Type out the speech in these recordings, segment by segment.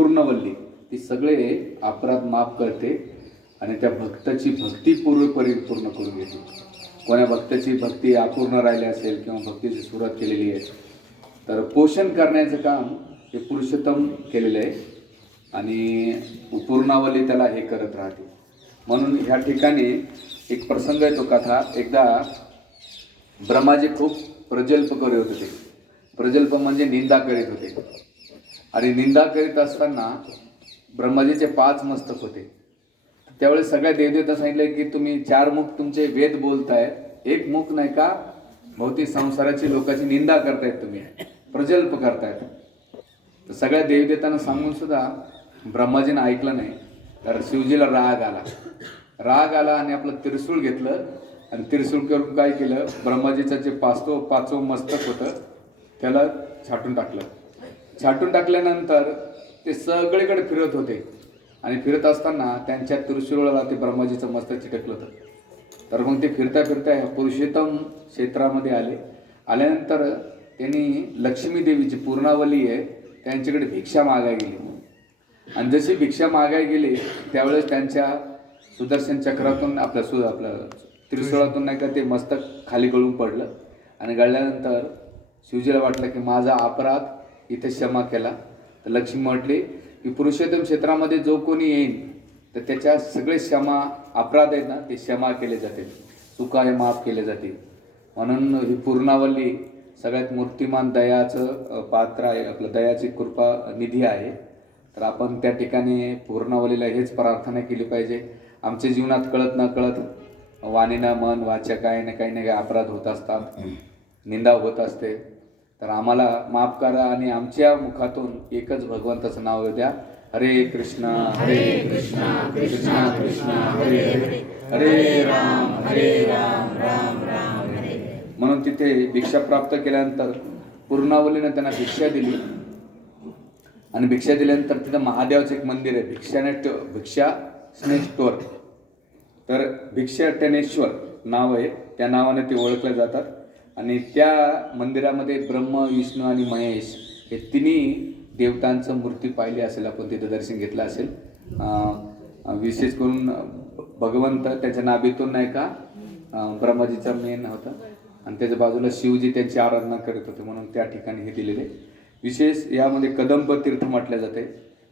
परिपूर्णवल्ली ती सगळे अपराध माफ करते आणि त्या भक्ताची भक्ती परिपूर्ण करून घेते. कोण्या भक्ताची भक्ती अपूर्ण राहिली असेल किंवा भक्तीची सुरुवात केलेली आहे तर पोषण करण्याचं काम हे पुरुषोत्तम केलेलं आहे आणि पूर्णावली त्याला हे करत राहते. म्हणून ह्या ठिकाणी एक प्रसंग आहे तो कथा. एकदा ब्रह्माजी खूप प्रजल्प करत होते. प्रजल्प म्हणजे निंदा करीत होते आणि निंदा करीत असताना ब्रह्माजीचे 5 मस्तक होते. त्यावेळेस सगळ्या देवदेवता सांगितलं की तुम्ही 4 मुख तुमचे वेद बोलताय, 1 मुख नाही का भौतिक संसाराची लोकांची निंदा करतायत, तुम्ही प्रजल्प करतायत. तर सगळ्या देवदेवतांना सांगून सुद्धा ब्रह्माजीनं ऐकलं नाही. तर शिवजीला राग आला आणि आपलं त्रिशूळ घेतलं आणि त्रिशूळ करून काय केलं, ब्रह्माजीचं जे 5वं मस्तक होतं त्याला छाटून टाकलं. छाटून टाकल्यानंतर ते सगळीकडे फिरत होते आणि फिरत असताना त्यांच्या त्रिशूळाला ते ब्रह्माजीचं मस्तक चिटकलं होतं. तर मग ते फिरता फिरता ह्या पुरुषोत्तम क्षेत्रामध्ये आल्यानंतर त्यांनी लक्ष्मी देवीची पूर्णावली आहे त्यांच्याकडे भिक्षा मागायला गेली आणि जशी भिक्षा मागायला गेली त्यावेळेस त्यांच्या सुदर्शन चक्रातून आपलं त्रिशूळातून नाही का ते मस्तक खाली गळून पडलं आणि गळल्यानंतर शिवजीला वाटलं की माझा अपराध इथे क्षमा केला. तर लक्ष्मी म्हटली की पुरुषोत्तम क्षेत्रामध्ये जो कोणी येईल तर त्याच्या सगळे अपराध आहेत ना ते क्षमा केले जातील, चुका हे माफ केले जातील. म्हणून ही पूर्णावली सगळ्यात मूर्तिमान दयाचं पात्र आहे, आपलं दयाची कृपा निधी आहे. तर आपण त्या ठिकाणी पूर्णावलीला हेच प्रार्थना केली पाहिजे. आमच्या जीवनात कळत न कळत वाणीनं मन वाचा काही ना काही अपराध होत असतात, निंदा होत असते. तर आम्हाला माफ करा आणि आमच्या मुखातून एकच भगवंताचं नाव येऊ द्या, हरे कृष्णा कृष्णा कृष्णा हरे हरे, हरे राम राम राम हरे. म्हणून तिथे भिक्षा प्राप्त केल्यानंतर पूर्णावलीनं त्यांना भिक्षा दिली आणि भिक्षा दिल्यानंतर तिथं महादेवाचं एक मंदिर आहे, भिक्षा स्नेश्वर. तर भिक्षाटनेश्वर नाव आहे, त्या नावाने ते ओळखले जातात. आणि त्या मंदिरामध्ये ब्रह्म, विष्णू आणि महेश हे तिन्ही देवतांचं मूर्ती पाहिली असेल, आपण तिथं दर्शन घेतलं असेल. विशेष करून भगवंत त्याच्या नाभीतून नाही का ब्रह्माजीचा मेन होता आणि त्याच्या बाजूला शिवजी त्यांची आराधना करत होते, म्हणून त्या ठिकाणी हे दिलेले. विशेष यामध्ये कदंब तीर्थ म्हटले जाते.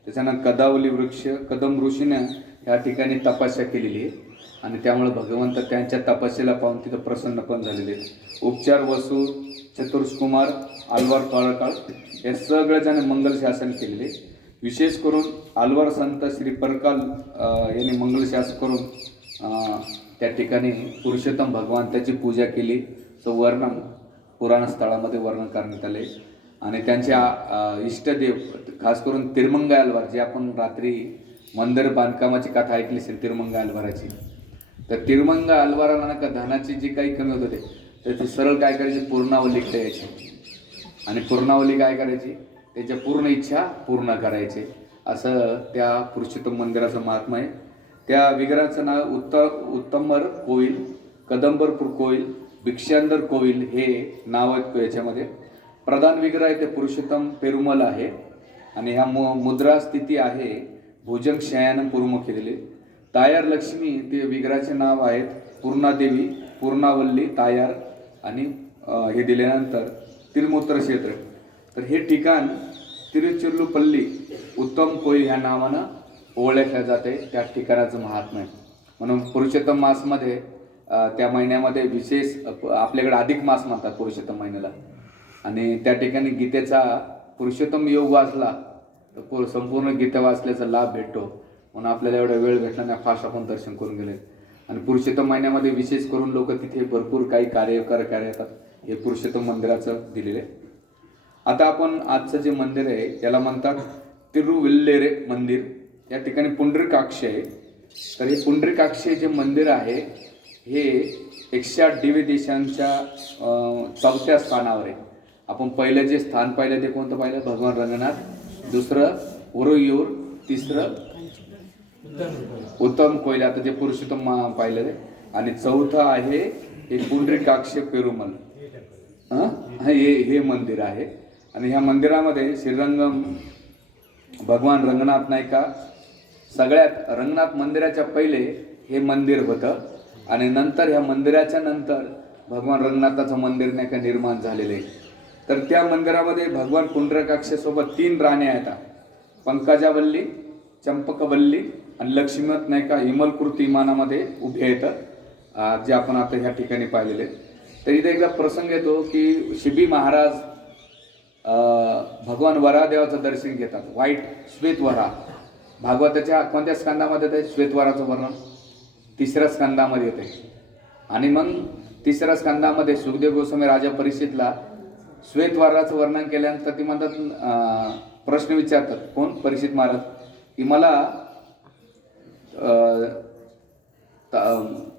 त्याच्यानं कदावली वृक्ष, कदम ऋषीनं या ठिकाणी तपस्या केलेली आहे आणि त्यामुळे भगवंत त्यांच्या तपस्येला पाहून तिथं प्रसन्न पण झालेले. उपचार वसू, चतुर्षकुमार, आल्वार काळकाळ या सगळ्याजण मंगल शासन केलेले. विशेष करून आल्वार संत श्री परकाल यांनी मंगल शासन करून त्या ठिकाणी पुरुषोत्तम भगवंताची पूजा केली. वर्णन पुराण स्थळामध्ये वर्णन करण्यात आले. आणि त्यांच्या इष्टदेव खास करून तिरुमंगई आल्वार, जे आपण रात्री मंदिर बांधकामाची कथा ऐकली असेल तिरुमंगई आल्वाराची, तर तिरुमंगई आल्वाराला ना का धनाची जी काही कमी होत होते तर ती सरळ काय करायची, पूर्णावली द्यायची आणि पूर्णावली काय करायची, त्याच्या पूर्ण इच्छा पूर्ण करायचे. असं त्या पुरुषोत्तम मंदिराचं महात्म्य आहे. त्या विग्रहाचं नाव उत्तमर कोविल, कदंबरपूर कोविल, भिक्षांदर कोविल हे नाव आहेत याच्यामध्ये. प्रधान विग्रह आहे ते पुरुषोत्तम पेरुमल आहे आणि ह्या मुद्रा स्थिती आहे भुजंग शयन पूर्वमुख केलेले. तायार लक्ष्मी ते विग्रहाचे नाव आहेत पूर्णादेवी, पूर्णावल्ली, तायार आणि हे दिल्यानंतर तिरुमूत्र क्षेत्र. तर हे ठिकाण तिरुचिरलपल्ली उत्तम कोईल ह्या नावानं ओळखल्या जाते. त्या ठिकाणाचं महात्म्य आहे. म्हणून पुरुषोत्तम मासमध्ये त्या महिन्यामध्ये विशेष आपल्याकडे अधिक मास म्हणतात पुरुषोत्तम महिन्याला आणि त्या ठिकाणी गीतेचा पुरुषोत्तम योग वाचला तर संपूर्ण गीता वाचल्याचा लाभ भेटतो. म्हणून आपल्याला एवढा वेळ भेटला नाही, फास्ट आपण दर्शन करून गेले. आणि पुरुषोत्तम महिन्यामध्ये विशेष करून लोक तिथे भरपूर काही कार्य येतात. हे पुरुषोत्तम मंदिराचं दिलेले. आता आपण आजचं जे मंदिर आहे त्याला म्हणतात तिरुविल्लेरे मंदिर. या ठिकाणी पुंडरीकाक्ष आहे. तर हे पुंडरीकाक्ष जे मंदिर आहे हे 108 दिव्य देशांच्या 4थ्या स्थानावर आहे. आपण पहिलं जे स्थान पाहिलं ते कोणतं पाहिलं, भगवान रंगनाथ, दुसरं उरुयूर, तिसरं उत्तम कोईल, आता जे पुरुषोत्तम पाहिलं ते, आणि चौथं आहे हे पुंडरीकाक्ष पेरुमल. हे मंदिर आहे. आणि ह्या मंदिरामध्ये श्रीरंगम भगवान रंगनाथ नाही का सगळ्यात रंगनाथ मंदिराच्या पहिले हे मंदिर होतं आणि नंतर ह्या मंदिराच्या नंतर भगवान रंगनाथाचं मंदिर नाही का निर्माण झालेलं आहे. तर त्या मंदिरामध्ये भगवान पुंडरीकाक्षासोबत 3 राण्या आहेत, पंकजावल्ली, चंपकवल्ली आणि लक्ष्मीवत नाही का इमलकृती विमानामध्ये उभे येतात, जे आपण आता ह्या ठिकाणी पाहिलेले. तर इथे एकदा प्रसंग येतो की शिबी महाराज भगवान वरादेवाचं दर्शन घेतात. व्हाईट श्वेतवरा भागवताच्या कोणत्या स्कंदामध्ये येते श्वेतवराचं वर्णन? 3ऱ्या स्कंदामध्ये येते. आणि मग 3ऱ्या स्कंदामध्ये सुखदेव गोस्वामी राजा परीक्षितला श्वेतवराचं वर्णन केल्यानंतर ती म्हणतात, प्रश्न विचारतात कोण? परीक्षित महाराज, की मला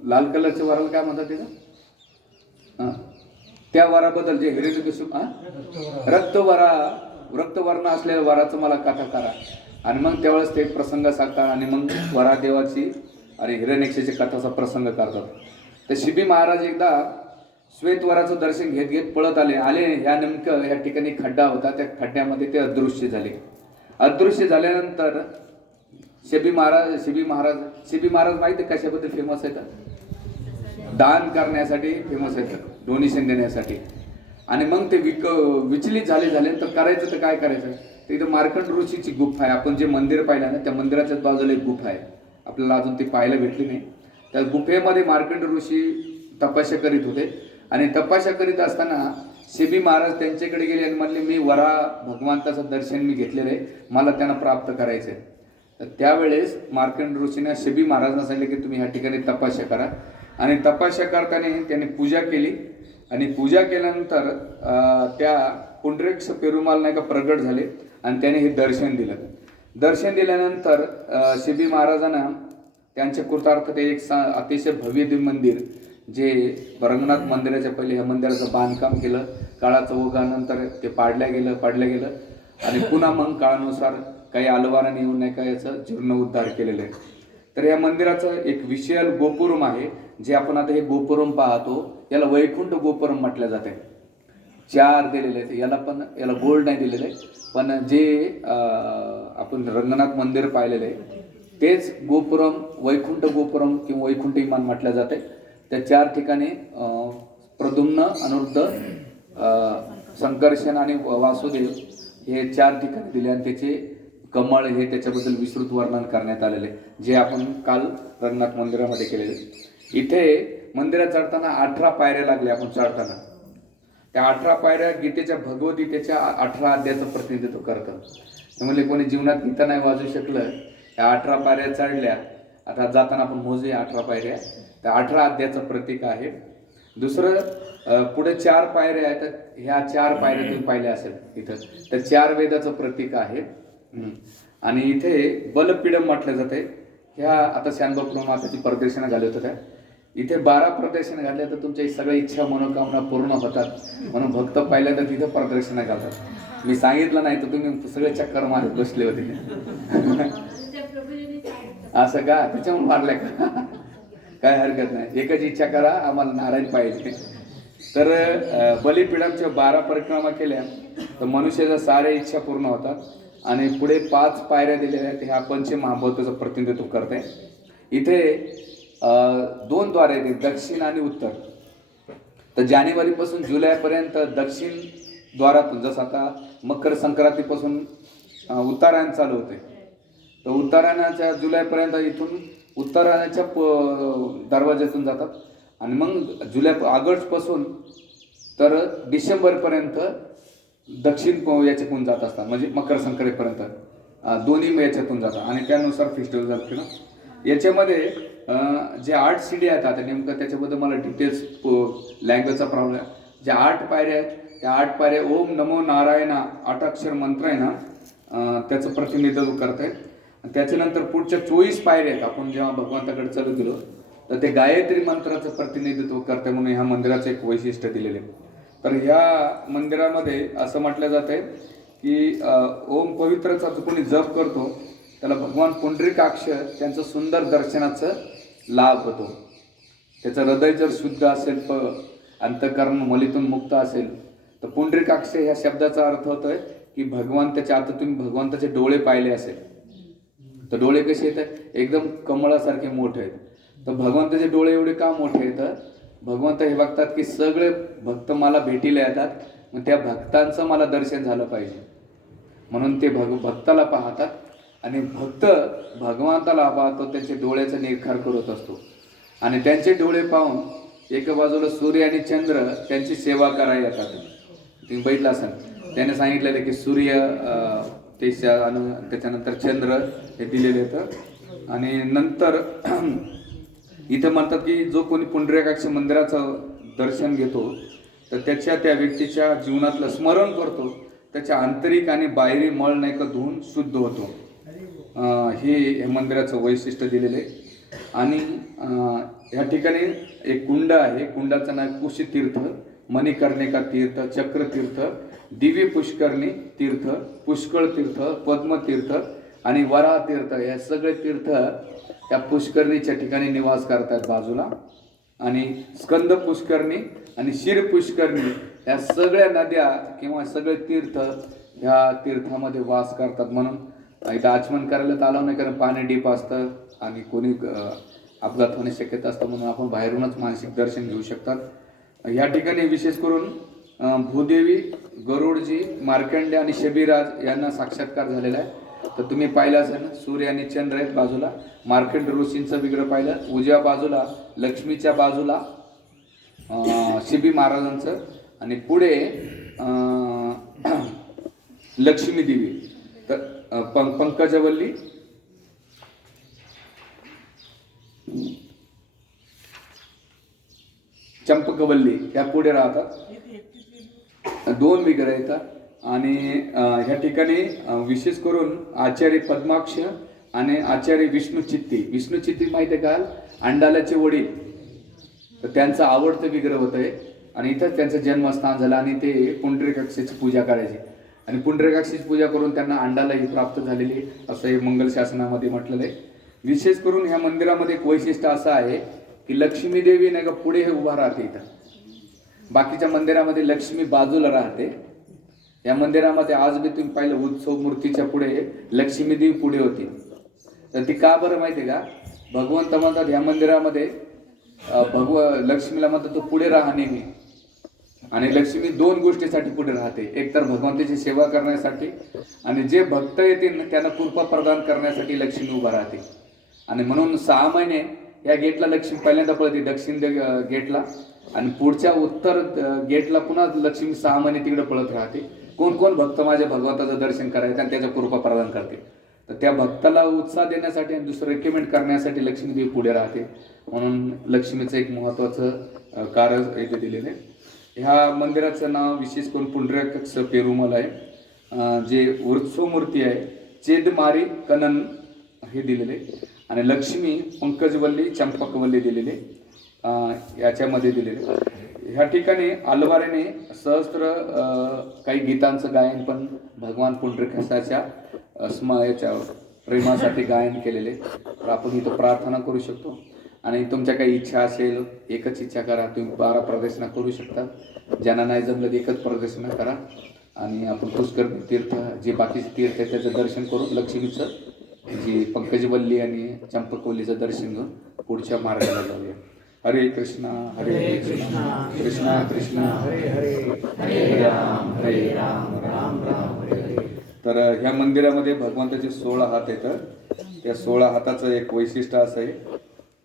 लाल कलरच्या वराला काय म्हणतात तिथं? त्या वराबद्दल जे हिरण्यकशिप रक्तवर्ण असलेल्या वराचं मला कथा करा. आणि मग त्यावेळेस ते प्रसंग सांगतात आणि मग वरादेवाची आणि हिरण्यकशिपूची कथाचा प्रसंग करतात. तर शिबी महाराज एकदा श्वेतवराचं दर्शन घेत घेत पळत आले ह्या नेमकं ह्या ठिकाणी खड्डा होता, त्या खड्ड्यामध्ये ते अदृश्य झाले. अदृश्य झाल्यानंतर शिबी महाराज माहिती आहे कशाबद्दल फेमस आहेत? दान करण्यासाठी फेमस आहेत, डोनेशन देण्यासाठी. आणि मग ते विचलित झाल्यानंतर करायचं तर काय करायचं? तर इथं मार्कंड ऋषीची गुफा आहे. आपण जे मंदिर पाहिलं ना त्या मंदिराच्याच बाजूला एक गुफा आहे, आपल्याला अजून ती पाहायला भेटली नाही. त्या गुफेमध्ये मार्कंड ऋषी तपस्या करीत होते आणि तपस्या करीत असताना शिबी महाराज त्यांच्याकडे गेले आणि म्हणले, मी वरा भगवंताचं दर्शन मी घेतलेलं आहे, मला त्यांना प्राप्त करायचं आहे. तर त्यावेळेस मार्कंड ऋषीने शिबी महाराजांना सांगितले की तुम्ही ह्या ठिकाणी तपस्या करा. आणि तपस्या करताना त्यांनी पूजा केली आणि पूजा केल्यानंतर त्या पुंडरीक्ष पेरुमाल नाही का प्रगट झाले आणि त्याने हे दर्शन दिलं. दर्शन दिल्यानंतर शिबी महाराजांना त्यांच्या कृतार्थते एक अतिशय भव्य दिव्य मंदिर जे रंगनाथ मंदिराच्या पहिले ह्या मंदिराचं बांधकाम केलं. काळाचं ओघानंतर ते पाडल्या गेलं आणि पुन्हा मग काळानुसार काही अलवाराने येऊन नाही का याचं जीर्णोद्धार केलेलं आहे. तर या मंदिराचं एक विशाल गोपुरम आहे, जे आपण आता हे गोपुरम पाहतो याला वैकुंठ गोपुरम म्हटलं जाते. 4 दिलेले आहेत, याला गोल्ड नाही दिलेलं आहे, पण जे आपण रंगनाथ मंदिर पाहिलेलं आहे तेच गोपुरम वैकुंठ गोपुरम किंवा वैकुंठ विमान म्हटलं जाते. त्या 4 ठिकाणी प्रद्युम्न, अनिरुद्ध, संकर्षण आणि वासुदेव हे 4 ठिकाणी दिले आणि त्याचे कमळ हे त्याच्याबद्दल विस्तृत वर्णन करण्यात आलेले, जे आपण काल रंगनाथ मंदिरामध्ये केलेले. इथे मंदिरात चढताना 18 पायऱ्या लागल्या. आपण चढताना त्या 18 पायऱ्या गीतेच्या भगवद्गीतेच्या 18 अध्यायाचं प्रतिनिधित्व करतात. म्हणजे कोणी जीवनात गीता नाही वाजू शकलं, त्या 18 पायऱ्या चढल्या. आता जाताना आपण मोजूया 18 पायऱ्या, त्या 18 अध्यायाचं प्रतीक आहे. दुसरं पुढे 4 पायऱ्या आहेत, ह्या 4 पायऱ्या तुम्ही पाहिल्या असेल इथं, तर 4 वेदाचं प्रतीक आहे. आणि इथे बलपीडम म्हटलं जाते. ह्या आता शानबापूर माताची प्रदर्शनं घालत होत्या. इथे 12 प्रदर्शनं घातल्या तर तुमच्या सगळ्या इच्छा मनोकामना पूर्ण होतात, म्हणून भक्त पहिल्यांदा तिथं प्रदर्शनं घालतात. मी सांगितलं नाही तर तुम्ही सगळे चक्कर मारत बसले होते. असं का? त्याच्यामुळे मारल्या का? काय हरकत नाही, एकच इच्छा करा, आम्हाला नारायण पाहिजे. तर बलिपीडमच्या 12 परिक्रमा केल्या तर मनुष्याच्या साऱ्या इच्छा पूर्ण होतात. आणि पुढे 5 पायऱ्या दिलेल्या आहेत, ह्या पंचमहाभूताचं प्रतिनिधित्व करते. इथे 2 द्वार आहेत, दक्षिण आणि उत्तर. तर जानेवारीपासून जुलैपर्यंत दक्षिण द्वारातून, जसं आता मकर संक्रांतीपासून उत्तरायण चालू होते, तर उत्तरायणाच्या जुलैपर्यंत इथून उत्तरायणाच्या दरवाज्यातून जातात. आणि मग ऑगस्टपासून तर डिसेंबरपर्यंत दक्षिण याच्यातून जात असतात, म्हणजे मकर संक्रांतीपर्यंत दोन्ही याच्यातून जातात. आणि त्यानुसार फेस्टिवल जातं ना. याच्यामध्ये जे 8 सीडी आहेत, आता नेमकं त्याच्याबद्दल मला डिटेल्स लँग्वेजचा प्रॉब्लेम आहे. ज्या 8 पायऱ्या आहेत त्या 8 पायऱ्या ओम नमो नारायणा 8 अक्षर मंत्र आहे ना, त्याचं प्रतिनिधित्व करत आहे. त्याच्यानंतर पुढच्या 24 पायऱ्या आहेत, आपण जेव्हा भगवंताकडे चालू गेलो तर ते गायत्री मंत्राचं प्रतिनिधित्व करते, म्हणून ह्या मंदिराचं एक वैशिष्ट्य दिलेलं आहे. तर ह्या मंदिरामध्ये असं म्हटलं जात आहे की ओम पवित्रचा जो कोणी जप करतो त्याला भगवान पुंडरीकाक्ष त्यांचं सुंदर दर्शनाचं लाभ होतो. त्याचं हृदय जर शुद्ध असेल, अंतःकरण मलीतून मुक्त असेल, तर पुंडरीकाक्ष ह्या शब्दाचा अर्थ होतोय की भगवंताचे, आता तुम्ही भगवंताचे डोळे पाहिले असेल तर डोळे कसे येतात एकदम कमळासारखे मोठे आहेत. तर भगवंताचे डोळे एवढे का मोठे येतात? भगवंत हे बघतात की सगळे भक्त मला भेटीला येतात, मग त्या भक्तांचं मला दर्शन झालं पाहिजे म्हणून ते भक्ताला पाहतात आणि भक्त भगवंताला पाहतो, त्यांच्या डोळ्याचा निरखार करत असतो. आणि त्यांचे डोळे पाहून एका बाजूला सूर्य आणि चंद्र त्यांची सेवा करायला येतात. तुम्ही बघितलं असाल, त्याने सांगितलेलं की सूर्य आणि त्याच्यानंतर चंद्र हे दिलेले येतं. आणि नंतर इथं म्हणतात की जो कोणी पुंडरीकाक्ष मंदिराचं दर्शन घेतो तर त्या व्यक्तीच्या जीवनातलं स्मरण करतो, त्याच्या आंतरिक आणि बाहेरी मळ नाही का धुवून शुद्ध होतो. हे मंदिराचं वैशिष्ट्य दिलेलं आहे. आणि ह्या ठिकाणी एक कुंड आहे, कुंडाचं नाव कुशी तीर्थ, मणिकर्णिका तीर्थ, चक्र तीर्थ, दिव्य पुष्करणी तीर्थ, पुष्कळ तीर्थ, पद्म तीर्थ आणि वराह तीर्थ, या सगळे तीर्थ त्या पुष्करणीच्या ठिकाणी निवास करतात बाजूला. आणि स्कंद पुष्करणी आणि शिर पुष्करणी या सगळ्या नद्या किंवा सगळे तीर्थ ह्या तीर्थामध्ये वास करतात. म्हणून इथं आचमन करायला आलं नाही, कारण पाणी डीप असतं आणि कोणी अपघात होण्याची शक्यता असतं, म्हणून आपण बाहेरूनच मानसिक दर्शन घेऊ शकतात. या ठिकाणी विशेष करून भूदेवी, गरुडजी, मार्कंडे आणि शबीराज यांना साक्षात्कार झालेला आहे. तर तुम्ही पाहिलं असेल ना, सूर्य आणि चंद्र आहेत बाजूला, मार्कंड ऋषींचं विग्रह पाहिलं, उजव्या बाजूला लक्ष्मीच्या बाजूला शिबी महाराजांचं आणि पुढे लक्ष्मी देवी. तर पंकजवल्ली, चंपकवल्ली या पुढे राहतात. दोन विग्रह येतात. आणि ह्या ठिकाणी विशेष करून आचार्य पद्माक्ष आणि आचार्य विष्णुचित्ती. विष्णुचित्ती माहिती आहे का, अंडाल्याचे वडील, तर त्यांचं आवडतं विग्रह होतं आहे आणि इथंच त्यांचं जन्मस्थान झालं. आणि ते पुंडरीकाक्षाची पूजा करायचे आणि पुंडरीकाक्षाची पूजा करून त्यांना अंडाला ही प्राप्त झालेली असं हे मंगल शासनामध्ये म्हटलेलं आहे. विशेष करून ह्या मंदिरामध्ये एक वैशिष्ट्य असं आहे की लक्ष्मी देवी नाही का पुढे हे उभा राहते. इथं बाकीच्या मंदिरामध्ये लक्ष्मी बाजूला राहते, या मंदिरामध्ये आज बी तुम्ही पाहिलं उत्सव मूर्तीच्या पुढे लक्ष्मी देवी पुढे होती. तर ती का बरं माहिती आहे का, भगवंत म्हणतात या मंदिरामध्ये लक्ष्मीला म्हणतात तो पुढे राहा नेहमी. आणि लक्ष्मी दोन गोष्टीसाठी पुढे राहते, एक तर भगवंताची सेवा करण्यासाठी आणि जे भक्त येतील त्यांना कृपा प्रदान करण्यासाठी लक्ष्मी उभा राहते. आणि म्हणून 6 महिने या गेटला लक्ष्मी पहिल्यांदा पळते, दक्षिण गेटला, आणि पुढच्या उत्तर गेटला पुन्हा लक्ष्मी 6 महिने तिकडे पळत राहते. कोण कोण भक्त माझ्या भगवंताचं दर्शन करायचं आणि त्याच्या कृपा प्रदान करते. तर त्या भक्ताला उत्साह देण्यासाठी आणि दुसरं रेकमेंड करण्यासाठी लक्ष्मी देवी पुढे राहते. म्हणून लक्ष्मीचं एक महत्त्वाचं कार्य इथे दिलेलं आहे. ह्या मंदिराचं नाव विशेष करून पुंडरीकाक्ष पेरुमल आहे. जे उत्सव मूर्ती आहे चेदमारी कनन हे दिलेले आणि लक्ष्मी पंकजवल्ली, चंपकवल्ली दिलेले याच्यामध्ये दिलेले. ह्या ठिकाणी अलवारेने सहस्त्र काही गीतांचं गायन पण भगवान पुंडरीकाक्षाच्या याच्या प्रेमासाठी गायन केलेले. तर आपण इथं प्रार्थना करू शकतो आणि तुमच्या काही इच्छा असेल एकच इच्छा करा, तुम्ही 12 प्रदक्षिणा करू शकता. ज्यांना नाही जमलं एकच प्रदक्षिणा करा आणि आपण पुष्कर तीर्थ जे बाकीचे तीर्थ आहे त्याचं दर्शन करून लक्ष्मीचं जी पंकजवल्ली आणि चंपकवल्लीचं दर्शन घेऊन पुढच्या मार्गाला जाऊया. हरे कृष्णा कृष्णा कृष्णा हरे हरे, हरे राम राम राम हरे हरे. तर ह्या मंदिरामध्ये भगवंताचे 16 हात येतात. त्या 16 हाताचं एक वैशिष्ट्य असं आहे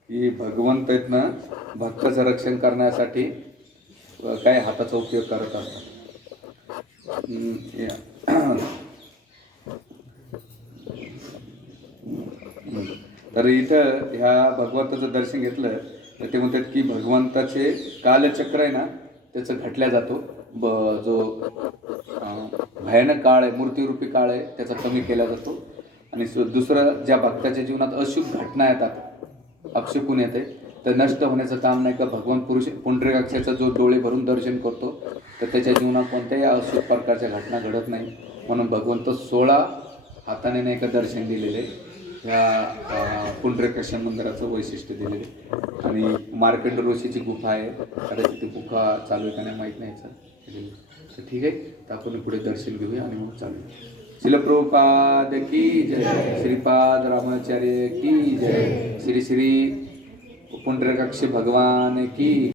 की भगवंत आहेत ना भक्ताचं रक्षण करण्यासाठी काय हाताचा उपयोग करत असतात. तर इथं ह्या भगवंताचं दर्शन घेतलं तर ते म्हणतात की भगवंताचे कालचक्र आहे ना त्याचं घटल्या जातो. जो भयानक काळ आहे, मूर्तिरूपी काळ आहे, त्याचा कमी केला जातो. आणि दुसरं ज्या भक्ताच्या जीवनात अशुभ घटना येतात, अपशकुन येते, तर नष्ट होण्याचं काम नाही का भगवान पुंडरीकाक्षाचा जो डोळे भरून दर्शन करतो तर त्याच्या जीवनात कोणत्याही अशुभ प्रकारच्या घटना घडत नाही. म्हणून भगवंत 16 हाताने नाही का दर्शन दिलेले ह्या पुंडरीकाक्ष मंदिराचं वैशिष्ट्य दिलेले. आणि मार्कंड ऋषीची गुफा आहे, कदाचित ती गुफा चालू आहे का नाही माहीत नाही. तर ठीक आहे, तर आपण पुढे दर्शन घेऊया आणि मग चालूया. शिल प्रभुपाद की जय, श्रीपाद रामाचार्य की जय, श्री श्री पुंडरकाक्ष भगवान की